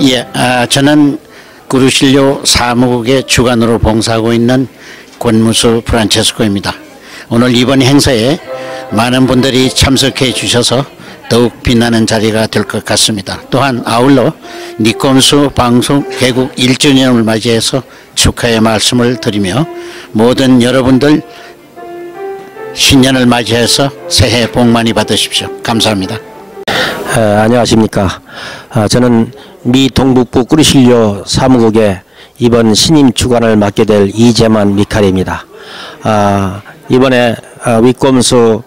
예, 아, 저는 구루실료 사무국의 주관으로 봉사하고 있는 권무수 프란체스코입니다. 오늘 이번 행사에 많은 분들이 참석해 주셔서 더욱 빛나는 자리가 될 것 같습니다. 또한 아울러 니꼼수 방송 개국 1주년을 맞이해서 축하의 말씀을 드리며 모든 여러분들 신년을 맞이해서 새해 복 많이 받으십시오. 감사합니다. 에, 안녕하십니까. 아, 저는 미 동북부 꾸리실료 사무국의 이번 신임 주관을 맡게 될 이재만 미칼입니다. 아, 이번에 아, 윗검수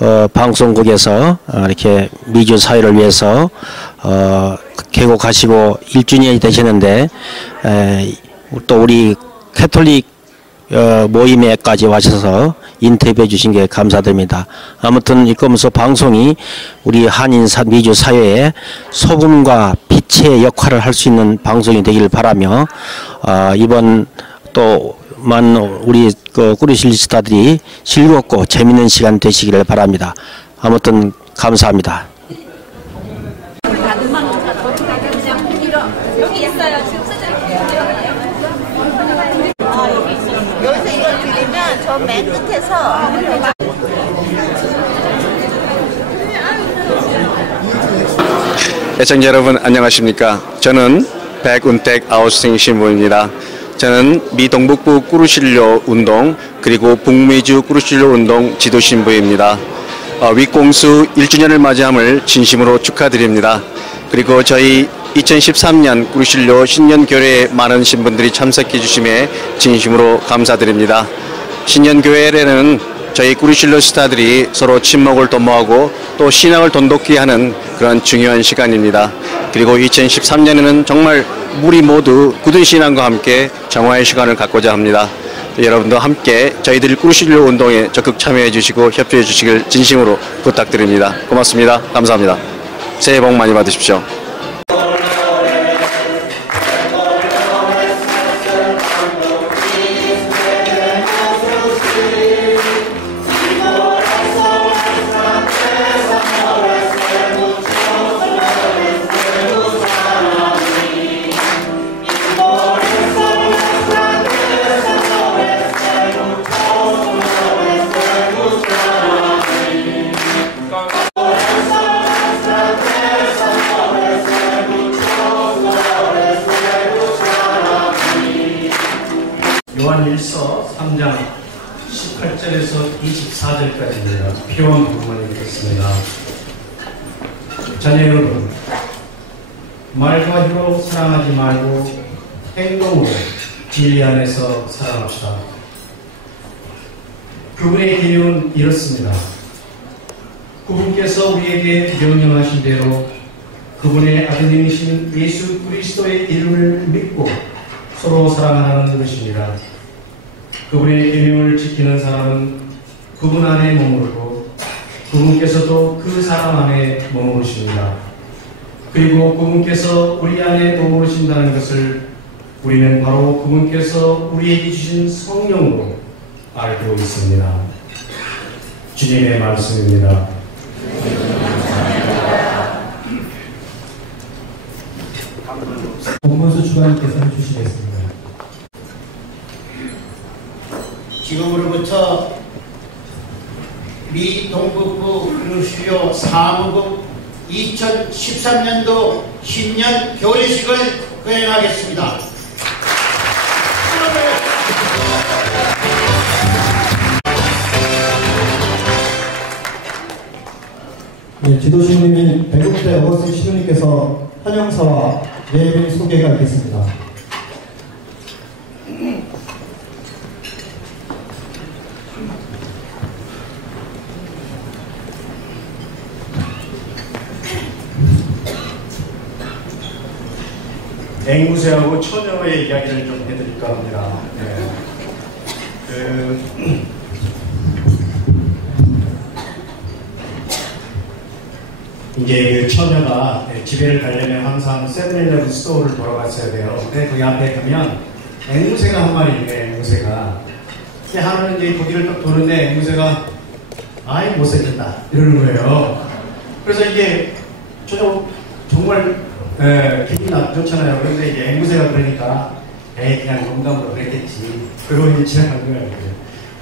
어, 방송국에서 어, 이렇게 미주 사회를 위해서 어, 개국하시고 1주년이 되셨는데 에, 또 우리 캐톨릭 어, 모임에까지 와셔서 인터뷰해 주신 게 감사드립니다. 아무튼 이검수 방송이 우리 한인 사, 미주 사회에 소금과 빛의 역할을 할 수 있는 방송이 되기를 바라며 어, 이번 또만 우리 그 꾸리실 스타들이 즐겁고 재밌는 시간 되시기를 바랍니다. 아무튼 감사합니다. 여기 있어요. 지금 여기서 이걸 드리면 저 맨 끝에서 애청자 여러분 안녕하십니까? 저는 백운택 아웃스팅 신부입니다. 저는 미 동북부 꾸루실료 운동 그리고 북미주 꾸루실료 운동 지도 신부입니다. 어, 윗공수 1주년을 맞이함을 진심으로 축하드립니다. 그리고 저희 2013년 꾸루실료 신년 교회에 많은 신분들이 참석해 주심에 진심으로 감사드립니다. 신년 교회에는 저희 꾸리실로 스타들이 서로 친목을 도모하고 또 신앙을 돈독히 하는 그런 중요한 시간입니다. 그리고 2013년에는 정말 우리 모두 굳은 신앙과 함께 정화의 시간을 갖고자 합니다. 여러분도 함께 저희들 꾸리실로 운동에 적극 참여해 주시고 협조해 주시길 진심으로 부탁드립니다. 고맙습니다. 감사합니다. 새해 복 많이 받으십시오. 필요한 부분이 있겠습니다. 자녀 여러분, 말과 혀로 사랑하지 말고 행동으로 진리 안에서 사랑합시다. 그분의 계명은 이렇습니다. 그분께서 우리에게 명령하신 대로 그분의 아드님이신 예수 그리스도의 이름을 믿고 서로 사랑하는 것입니다. 그분의 계명을 지키는 사람은 그분 안에 머무르고 그분께서도 그 사람 안에 머무르십니다. 그리고 그분께서 우리 안에 머무르신다는 것을 우리는 바로 그분께서 우리에게 주신 성령으로 알고 있습니다. 주님의 말씀입니다. 공문수 주관님께서 해주시겠습니다. 지금으로부터 미 동북부 그루시오 사무국 2013년도 신년 교례식을 거행하겠습니다. 예, 지도신님이 배국대 어거스 시도님께서 환영사와 예비 소개가 있겠습니다. 앵무새하고 처녀의 이야기를 좀 해드릴까 합니다. 네. 그, 이제 그 처녀가 네, 집에를 가려면 항상 세븐일레븐 스토어를 돌아갔어야 돼요. 근데 거기 앞에 가면 앵무새가 한 마리 있네, 앵무새가. 근데 하루는 이제 거기를 딱 도는데 앵무새가 아이 못생겼다 이러는 거예요. 그래서 이게 전혀 정말 예, 기분이 나 좋잖아요. 그런데 이제 앵무새가 그러니까 에이 그냥 농담으로 그랬겠지. 그러고 이제 지나간 거예요.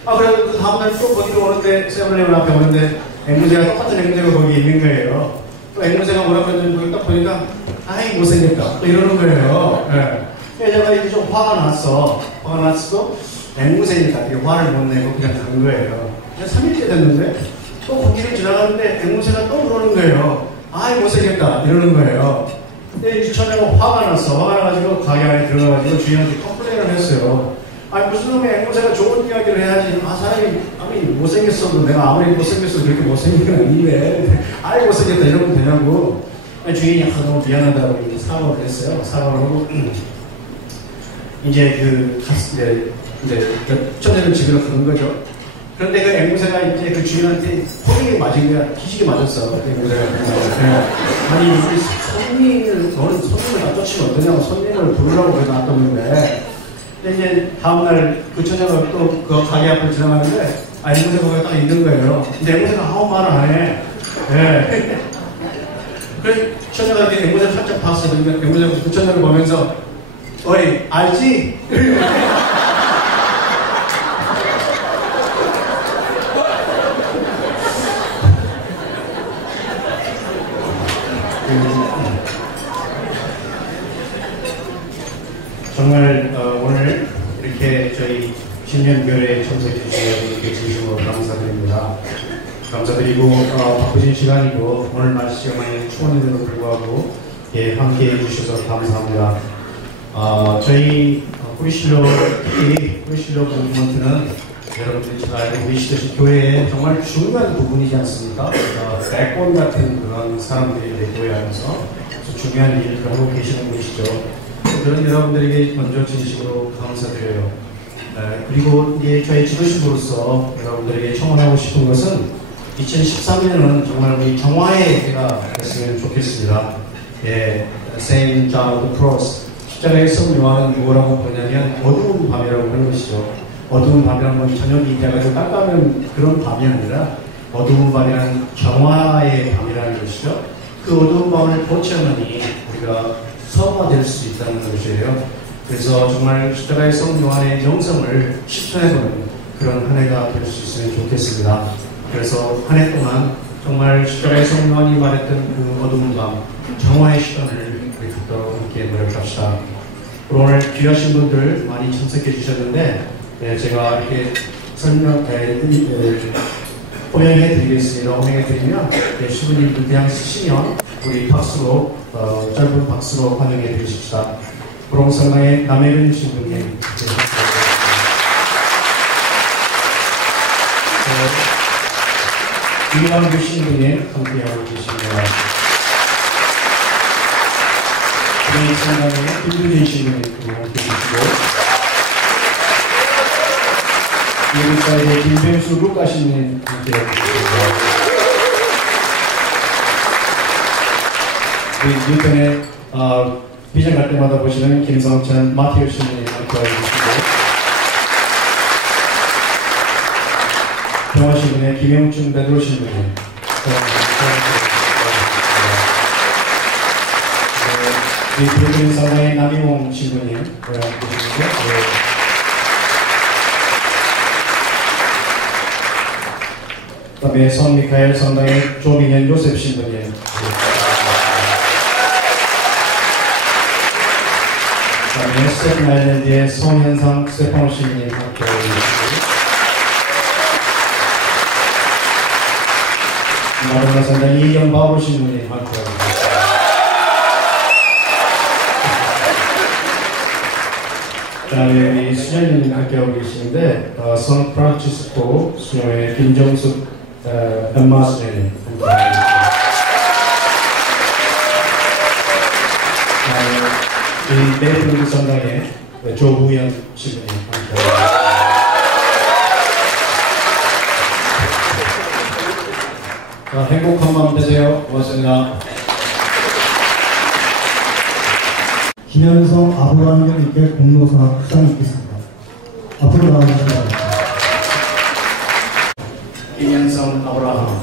아 그래도 그 다음날 또 거기로 오는데 세븐일레븐 앞에 오는데 앵무새가 똑같은 앵무새가 거기 있는 거예요. 또 앵무새가 뭐라 그랬는지 딱 보니까 아이 못생겼다 또 이러는 거예요. 예. 그래서 제가 이제 좀 화가 났어. 화가 났어도 앵무새니까 되게 화를 못 내고 그냥 간 거예요. 그냥 3일째 됐는데 또 거기를 지나가는데 앵무새가 또 그러는 거예요. 아이 못생겼다 이러는 거예요. 근데 이제 처녀가 화가 났어. 화가 나가지고 가게 안에 들어가가지고 주인한테 컴플레인을 했어요. 아니 무슨 놈의 앵무새가 좋은 이야기를 해야지. 아 사람이 아니 못생겼어도 내가 아무리 못생겼어도 그렇게 못생긴 건 아닌데 아이 못생겼다 이러면 되냐고. 주인이 아, 너무 미안하다고 이제 사과를 했어요. 사과를 하고 이제 그 갔- 이제 이제 처녀는 집으로 가는 거죠. 그런데 그 앵무새가 이제 그 주인한테 호되게 맞은 거야. 기식이 맞았어. 그 앵무새가. 네. 아니, 우리 손님을, 너는 다 쫓으면 어떠냐고 손님을 부르라고 그래. 근데 이제 다음날 그 처녀가 또 그 가게 앞을 지나가는데, 아, 앵무새가 딱 있는 거예요. 앵무새가 아무 말을 안 해. 예. 그래서 처녀가 이렇게 앵무새를 살짝 봤어. 근데 앵무새가 그 처녀를 보면서, 어이, 알지? 정말 어, 오늘 이렇게 저희 신년교회에 참석해 주셔서 이렇게 진심으로 감사드립니다. 감사드리고 어, 바쁘신 시간이고 오늘 날씨가 많이 추웠는데도 불구하고 예, 함께 해 주셔서 감사합니다. 어, 저희 어, 꾸리실로 특히 꾸리실로 무브먼트는 여러분들이 잘 알고 계시듯이 교회의 정말 중요한 부분이지 않습니까? 어, 백본 같은 그런 사람들이 이제 교회 안에서 중요한 일을 하고 계시는 분이시죠. 그런 여러분들에게 먼저 진심으로 감사드려요. 에, 그리고 이제 저희 지도실으로서 여러분들에게 청원하고 싶은 것은 2013년은 정말 우리 정화의 해가 됐으면 좋겠습니다. 예, Saint John the Cross 십자가의 성 요한은 뭐라고 보냐면 어두운 밤이라고 하는 것이죠. 어두운 밤이라는 건 저녁이 돼가지고 깜깜한 그런 밤이 아니라 어두운 밤이라는 정화의 밤이라는 것이죠. 그 어두운 밤을 보채하니 우리가 성화될 수 있다는 것이에요. 그래서 정말 십자가의 성 요한의 영성을 실천해보는 그런 한 해가 될 수 있으면 좋겠습니다. 그래서 한 해 동안 정말 십자가의 성 요한이 말했던 그 어두운 밤, 정화의 시간을 우리 갖도록 함께 노력합시다. 오늘 귀하신 분들 많이 참석해 주셨는데 예, 제가 이렇게 설명, 에, 이, 에, 호명해 드리겠습니다. 호명해 드리면 예, 신부님들 그냥 쓰시면 우리 박수로 어, 짧은 박수로 환영해 드리십시다. 부롱성당의 남해근 신부님 예, 어, 이광규 신부님 함께하고 계십니다. 부롱성당의 김규진 신부님 함께 계시고 예루살렘의 김병수 함께하고 계십니다. 우리 뉴턴의 어, 비전 갈 때마다 보시는 김성찬 마티오 신부님 함께하고 계시고 평화신부의 김영춘 베드로 신부님 네, 우리 브루클린 사나의 남이몽 신부님 함께 계시고 그다음에 성 미카엘 성당의 조민현 요셉 신부님. 그다음에 스테픈 아일랜드의 성현상 스테파노 신부님 함께 마르나 성당 이경 바오로 신부님 함께 그다음에 우리 수녀님 함께하고 계시는데 어, 성 프란치스코 수녀의 김정숙 어, 엠마 수녀님 함께하고 계십니다. 그다음에 우리 메이플 성당의 조우현 신부님. 자, 행복한 밤 되세요. 고맙습니다. 김현성 아브라함님께 공로사 수상이 있겠습니다. 앞으로 나와주시기 바랍니다. 김현성 아브라함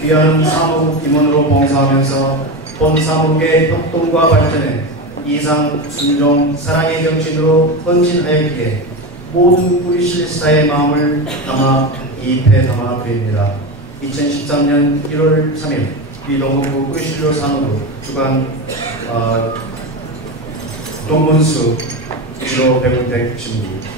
귀한 사무국 임원으로 봉사하면서 본 사무국의 협동과 발전에 이상 순종 사랑의 정신으로 헌신하였기에 모든 우리 실사의 마음을 담아 이패 담아 드립니다. 2013년 1월 3일 비동국부 의실로 사무국 주간 어, 동문수 1호 백운택 신부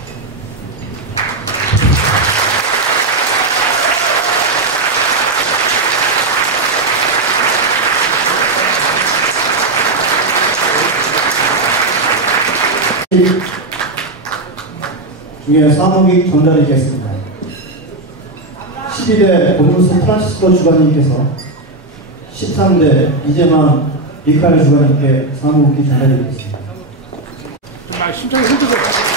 중에 사무국 전달이겠습니다. 12대 본무스 프란시스코 주관님께서 13대 이재만 미카엘 주관님께 사무국이 전달이겠습니다. 그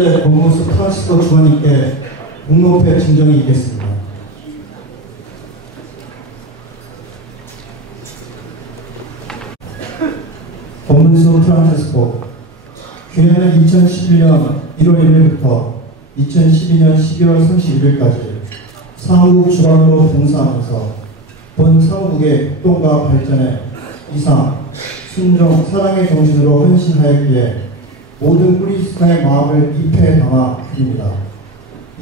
12대 본무스 프란시스코 주관님께 공로패 증정이 있겠습니다. 본문수 프란시스코 귀회는 2011년 1월 1일부터 2012년 12월 31일까지 사무국 주관으로 봉사하면서 본 사무국의 협동과 발전에 이상, 순종, 사랑의 정신으로 헌신하였기에 모든 프리스타의 마음을 입에 담아 드립니다.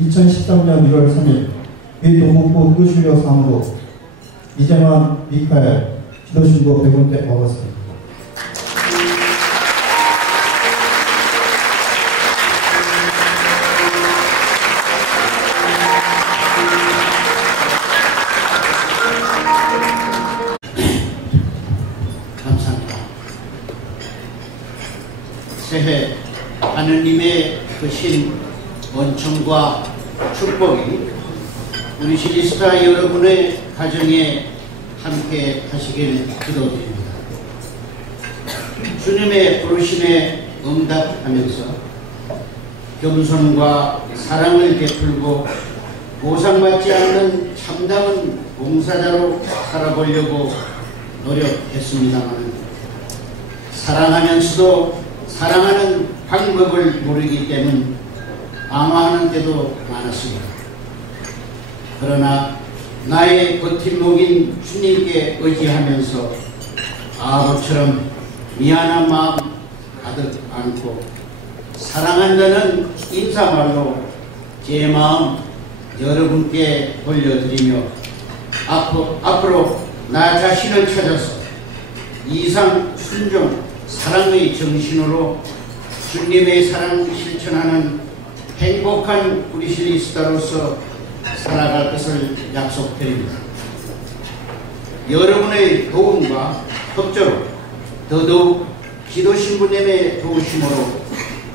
2013년 1월 3일 미 동북부 꾸슈려 사무국 이재만 미카엘 백운대 어거스트 감사합니다. 새해 하느님의 크신 원천과 축복이 우리 시리스타 여러분의 가정에 함께 하시길 기도드립니다. 주님의 부르심에 응답하면서 겸손과 사랑을 베풀고 보상받지 않는 참다운 봉사자로 살아보려고 노력했습니다만 사랑하면서도 사랑하는 방법을 모르기 때문 방황하는 때도 많았습니다. 그러나 나의 버팀목인 주님께 의지하면서 아버처럼 미안한 마음 가득 안고 사랑한다는 인사말로 제 마음 여러분께 돌려드리며 앞으로, 앞으로 나 자신을 찾아서 이상 순종 사랑의 정신으로 주님의 사랑 실천하는 행복한 우리 실리스타로서 살아갈 것을 약속드립니다. 여러분의 도움과 협조로 더더욱 기도 신부님의 도우심으로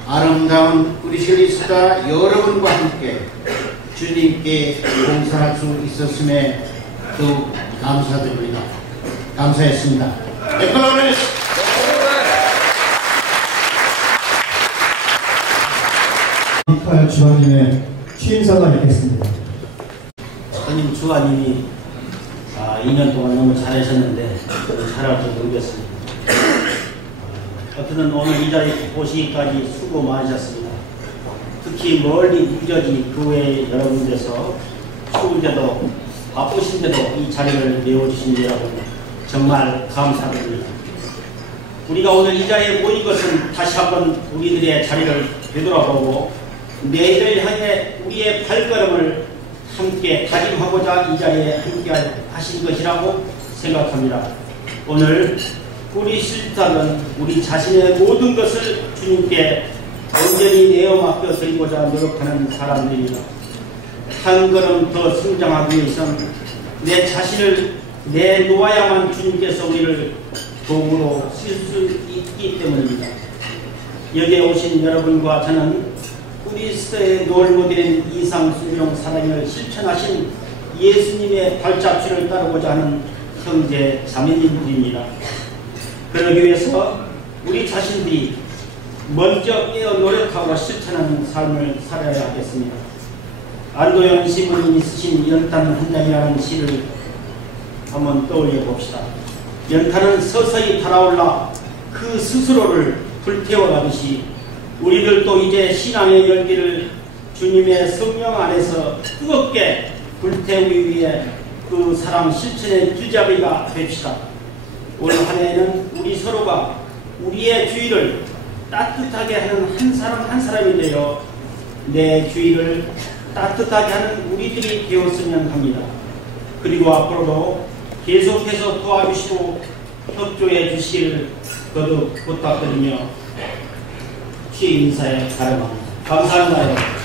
아름다운 실리스타 여러분과 함께 주님께 봉사할 수 있었음에 더욱 감사드립니다. 감사했습니다. 에클로레스 미카엘 주관님의 취임사가 있겠습니다. 선임 주관님이 아, 2년 동안 너무 잘하셨는데 잘할 줄 모르겠습니다. 어, 어쨌든 오늘 이 자리에 오시기까지 수고 많으셨습니다. 특히 멀리 유저지 교회 여러분께서 추운데도 바쁘신데도 이 자리를 내어주신 여러분 정말 감사드립니다. 우리가 오늘 이 자리에 모인 것은 다시 한번 우리들의 자리를 되돌아보고 내일을 향해 우리의 발걸음을 함께 다짐하고자 이 자리에 함께 하신 것이라고 생각합니다. 오늘 우리 실타는 우리 자신의 모든 것을 주님께 온전히 내어 맡겨 드리고자 노력하는 사람들입니다. 한 걸음 더 성장하기 위해서는 내 자신을 내놓아야만 주님께서 우리를 도구로 쓸 수 있기 때문입니다. 여기에 오신 여러분과 저는 그리스도의 놀모델인 이상순종 사랑을 실천하신 예수님의 발자취를 따르고자 하는 형제 자매님들입니다. 그러기 위해서 우리 자신들이 먼저 깨어 노력하고 실천하는 삶을 살아야 하겠습니다. 안도현 시부님이 쓰신 연탄 한 장이라는 시를 한번 떠올려 봅시다. 연탄은 서서히 달아올라 그 스스로를 불태워가듯이 우리들도 이제 신앙의 열기를 주님의 성령 안에서 뜨겁게 불태우기 위해 그 사랑 실천의 주잡이가 됩시다. 올 한 해에는 우리 서로가 우리의 주위를 따뜻하게 하는 한 사람 한 사람이 되어 내 주위를 따뜻하게 하는 우리들이 되었으면 합니다. 그리고 앞으로도 계속해서 도와주시고 협조해 주시기를 거듭 부탁드리며 취 인사에 가름합니다. 감사합니다.